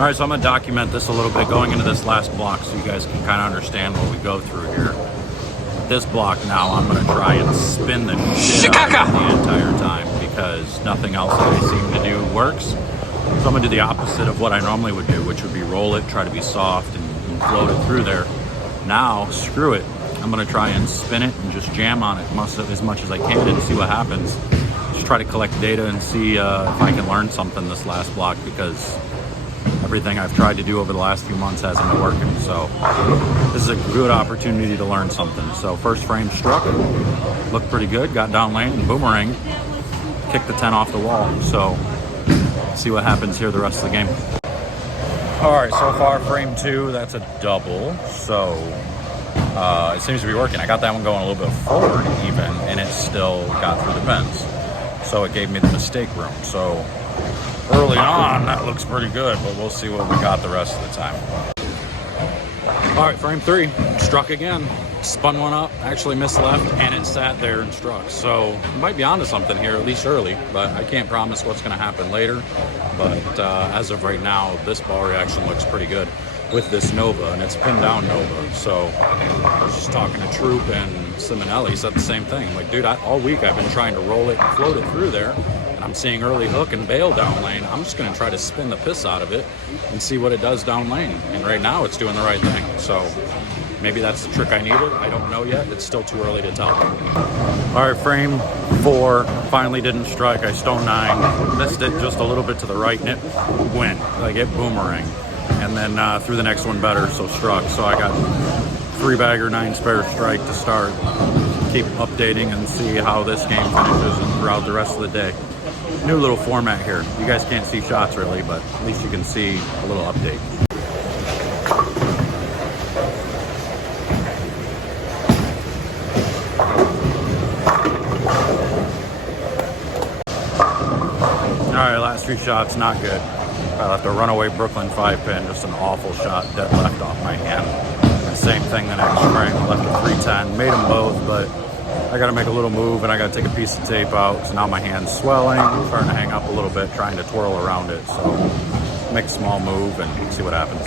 All right, so I'm gonna document this a little bit going into this last block so you guys can kind of understand what we go through here. This block now, I'm gonna try and spin the shit out of it the entire time because nothing else that I seem to do works. So I'm gonna do the opposite of what I normally would do, which would be roll it, try to be soft and float it through there. Now, screw it. I'm gonna try and spin it and just jam on it as much as I can and see what happens. Just try to collect data and see if I can learn something this last block because everything I've tried to do over the last few months hasn't been working. So this is a good opportunity to learn something. So first frame struck, looked pretty good, got down lane and boomerang, kicked the 10 off the wall. So see what happens here the rest of the game. All right, so far frame 2, that's a double. So it seems to be working. I got that one going a little bit forward even, and it still got through the pins. So it gave me the mistake room. So early on, that looks pretty good, but we'll see what we got the rest of the time. All right, frame 3, struck again. Spun one up, actually missed left, and it sat there and struck. So might be onto something here, at least early, but I can't promise what's gonna happen later. But as of right now, this ball reaction looks pretty good with this Nova, and it's pinned down Nova. So I was just talking to Troop and Simonelli, said the same thing. Like, dude, all week I've been trying to roll it and float it through there. I'm seeing early hook and bail down lane. I'm just gonna try to spin the piss out of it and see what it does down lane. And right now it's doing the right thing. So maybe that's the trick I needed. I don't know yet. It's still too early to tell. All right, frame 4, finally didn't strike. I stone 9, missed it just a little bit to the right and it went, like it boomerang. And then threw the next one better, so struck. So I got 3-bagger, 9 spare strike to start. Keep updating and see how this game finishes and throughout the rest of the day. New little format here. You guys can't see shots really, but at least you can see a little update. All right, last 3 shots, not good. I left a runaway Brooklyn 5-pin, just an awful shot, dead left off my hand. And same thing the next frame, left a 310, made them both, but I gotta make a little move and I gotta take a piece of tape out. So now my hand's swelling, starting to hang up a little bit, trying to twirl around it. So make a small move and see what happens.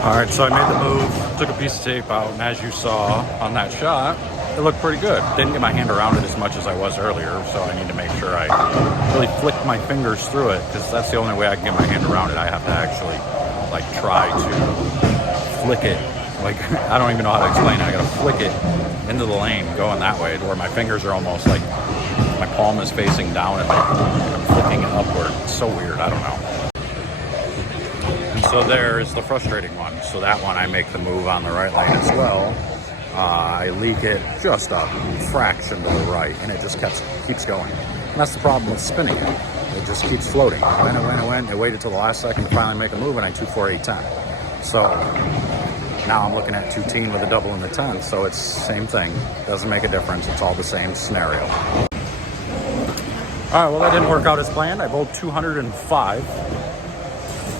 All right, so I made the move, took a piece of tape out, and as you saw on that shot, it looked pretty good. Didn't get my hand around it as much as I was earlier, so I need to make sure I really flick my fingers through it, because that's the only way I can get my hand around it. I have to actually, like, try to flick it. Like, I don't even know how to explain it. I gotta flick it into the lane, going that way, to where my fingers are almost like, my palm is facing down and I'm flicking it upward. It's so weird, I don't know. So there is the frustrating one. So that one I make the move on the right lane as well. I leak it just a fraction to the right and it just keeps going. And that's the problem with spinning it. It just keeps floating. It went. It waited till the last second to finally make a move and I 2-4, 8-10. So now I'm looking at 2-10 with a double in the 10. So it's same thing. Doesn't make a difference. It's all the same scenario. All right, well that didn't work out as planned. I bowled 205.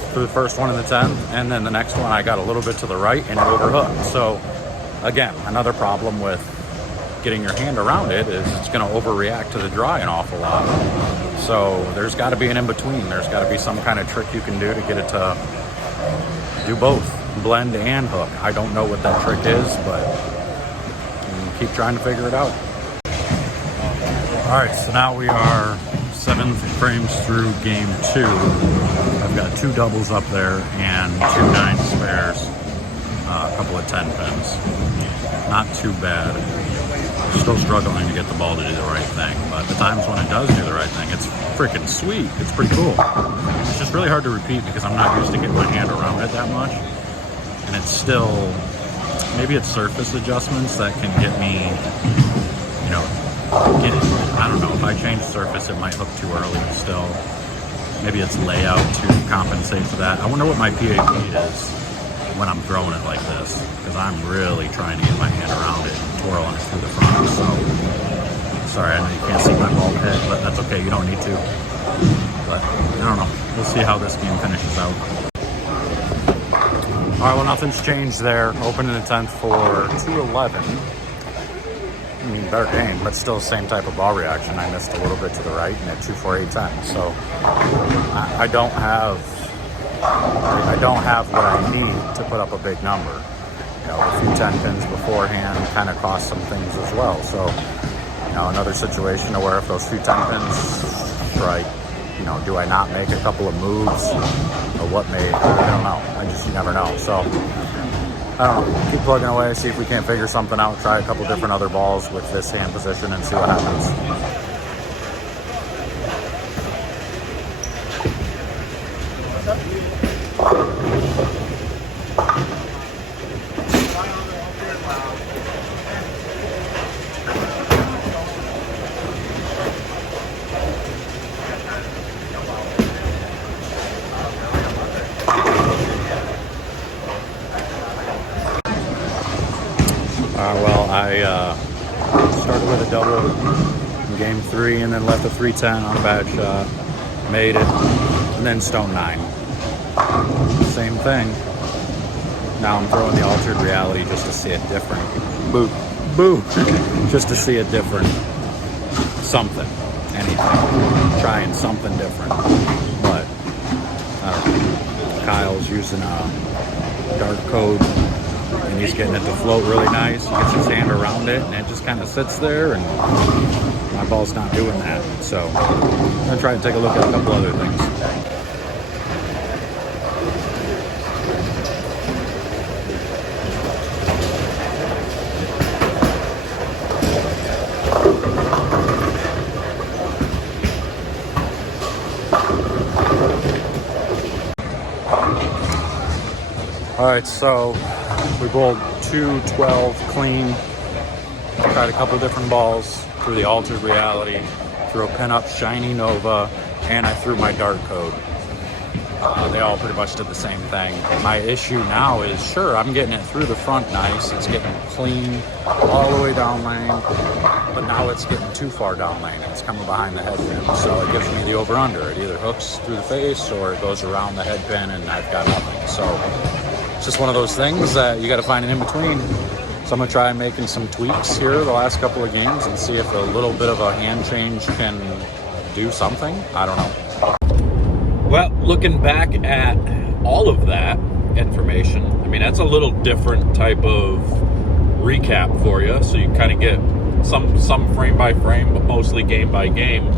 For the first one in the 10, and then the next one I got a little bit to the right and it overhooked. So again, another problem with getting your hand around it is it's going to overreact to the dry an awful lot. So there's got to be an in-between. There's got to be some kind of trick you can do to get it to do both, blend and hook. I don't know what that trick is, but keep trying to figure it out. All right, so now we are 7 frames through game 2. I've got 2 doubles up there and 2 9 spares, a couple of 10 pins. Not too bad. Still struggling to get the ball to do the right thing, but the times when it does do the right thing, it's freaking sweet. It's pretty cool. It's just really hard to repeat because I'm not used to getting my hand around it that much. And it's still, maybe it's surface adjustments that can get me, get it. I don't know, if I change surface, it might hook too early still. Maybe it's layout to compensate for that. I wonder what my PAP is when I'm throwing it like this, because I'm really trying to get my hand around it and twirling it through the front. So, sorry, I know you can't see my ball pit, but that's okay. You don't need to. But I don't know. We'll see how this game finishes out. All right, well, nothing's changed there. Opening the 10th for 211. I mean, better game, but still the same type of ball reaction. I missed a little bit to the right and at 24810. So I don't have what I need to put up a big number. You know, a few 10 pins beforehand kind of cost some things as well. So, you know, another situation to where if those few 10 pins strike, you know, do I not make a couple of moves or what may? I don't know. You never know. So, I don't know. Keep plugging away, see if we can't figure something out. Try a couple different other balls with this hand position and see what happens. Well, I started with a double in game 3 and then left a 310 on a bad shot, made it, and then stone 9. Same thing. Now I'm throwing the altered reality just to see it different. Boo. Boo. Just to see it different. Something. Anything. Trying something different. But Kyle's using a dark code. And he's getting it to float really nice. He gets his hand around it, and it just kind of sits there, and my ball's not doing that. So I'm going to try and take a look at a couple other things. All right, so we bowled 212 clean, tried a couple different balls, threw the altered reality, threw a pin-up shiny Nova, and I threw my dart code. They all pretty much did the same thing. My issue now is, sure, I'm getting it through the front nice, it's getting clean all the way down lane, but now it's getting too far down lane and it's coming behind the head pin, so it gives me the over-under. It either hooks through the face or it goes around the head pin and I've got nothing. So it's just one of those things that you got to find an in-between. So I'm going to try making some tweaks here the last couple of games and see if a little bit of a hand change can do something. I don't know. Well, looking back at all of that information, I mean, that's a little different type of recap for you. So you kind of get some frame by frame, but mostly game by game.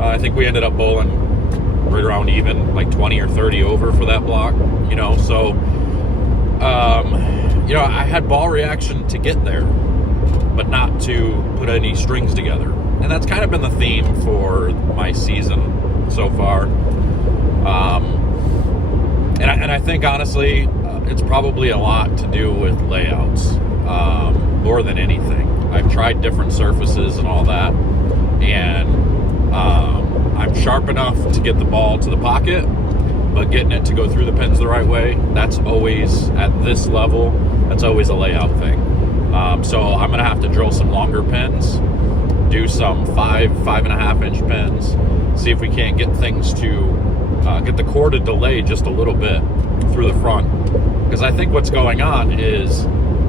I think we ended up bowling right around even, like 20 or 30 over for that block, you know, so you know, I had ball reaction to get there, but not to put any strings together. And that's kind of been the theme for my season so far. And I think, honestly, it's probably a lot to do with layouts, more than anything. I've tried different surfaces and all that, and I'm sharp enough to get the ball to the pocket, but getting it to go through the pins the right way, that's always, at this level, that's always a layout thing. So I'm gonna have to drill some longer pins, do some 5.5 inch pins, see if we can't get things to, get the core to delay just a little bit through the front. Because I think what's going on is,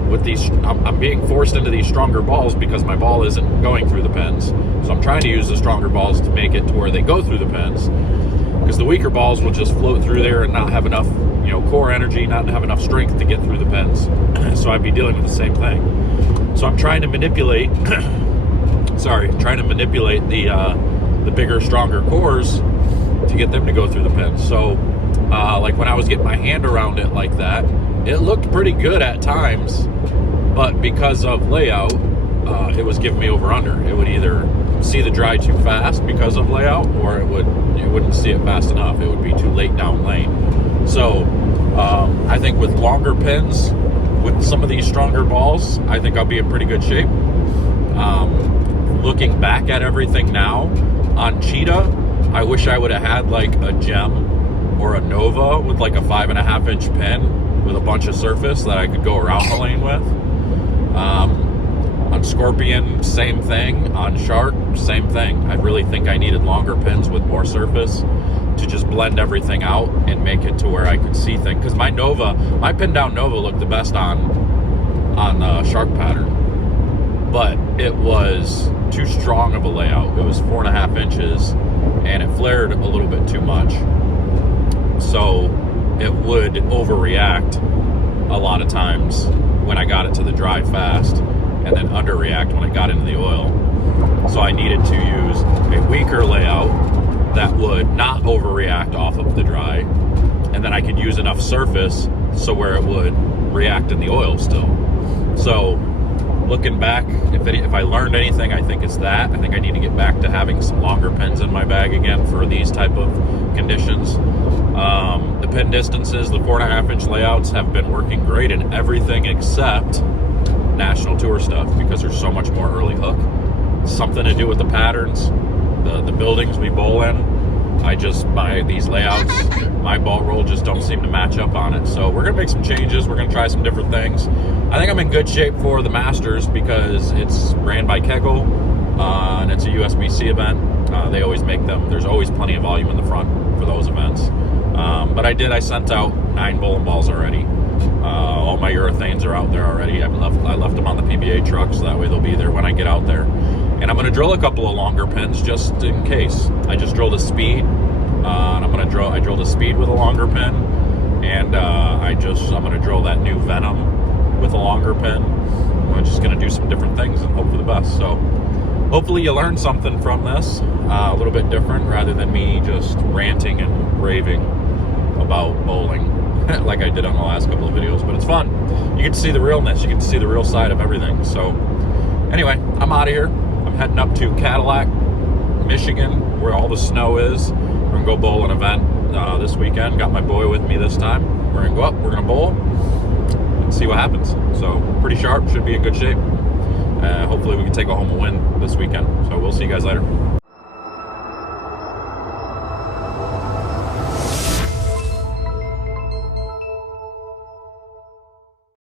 with these, I'm being forced into these stronger balls because my ball isn't going through the pins. So I'm trying to use the stronger balls to make it to where they go through the pins. Because the weaker balls will just float through there and not have enough, you know, core energy, not have enough strength to get through the pins. So I'd be dealing with the same thing. So I'm trying to manipulate, trying to manipulate the bigger, stronger cores to get them to go through the pins. So, like when I was getting my hand around it like that, it looked pretty good at times, but because of layout, it was giving me over under. It would either see the dry too fast because of layout, or it wouldn't see it fast enough. It would be too late down lane. So I think with longer pins, with some of these stronger balls, I think I'll be in pretty good shape. Looking back at everything now on Cheetah, I wish I would have had like a gem or a Nova with like a 5.5 inch pin with a bunch of surface that I could go around the lane with. On Scorpion, same thing. On Shark, same thing. I really think I needed longer pins with more surface to just blend everything out and make it to where I could see things. Because my pin down Nova looked the best on the Shark pattern, but it was too strong of a layout. It was 4.5 inches and it flared a little bit too much. So it would overreact a lot of times when I got it to the dry fast, and then underreact when it got into the oil. So I needed to use a weaker layout that would not overreact off of the dry, and then I could use enough surface so where it would react in the oil still. So looking back, if I learned anything, I think it's that. I think I need to get back to having some longer pins in my bag again for these type of conditions. The pin distances, the 4.5 inch layouts have been working great in everything except National Tour stuff, because there's so much more early hook. Something to do with the patterns, the buildings we bowl in. These layouts, my ball roll just don't seem to match up on it. So we're gonna make some changes. We're gonna try some different things. I think I'm in good shape for the Masters because it's ran by Kegel, and it's a USBC event. They always make them. There's always plenty of volume in the front for those events. But I sent out 9 bowling balls already. All my urethanes are out there already. I left them on the PBA truck, so that way they'll be there when I get out there. And I'm going to drill a couple of longer pins just in case. I just drilled a speed, and I drilled a speed with a longer pin, and I'm going to drill that new Venom with a longer pin. I'm just going to do some different things and hope for the best. So hopefully you learned something from this, a little bit different rather than me just ranting and raving about bowling like I did on the last couple of videos. But it's fun. You get to see the realness. You get to see the real side of everything. So anyway, I'm out of here. I'm heading up to Cadillac, Michigan, where all the snow is. We're going to go bowl an event this weekend. Got my boy with me this time. We're going to go up. We're going to bowl and see what happens. So pretty sharp. Should be in good shape. Hopefully we can take a home win this weekend. So we'll see you guys later.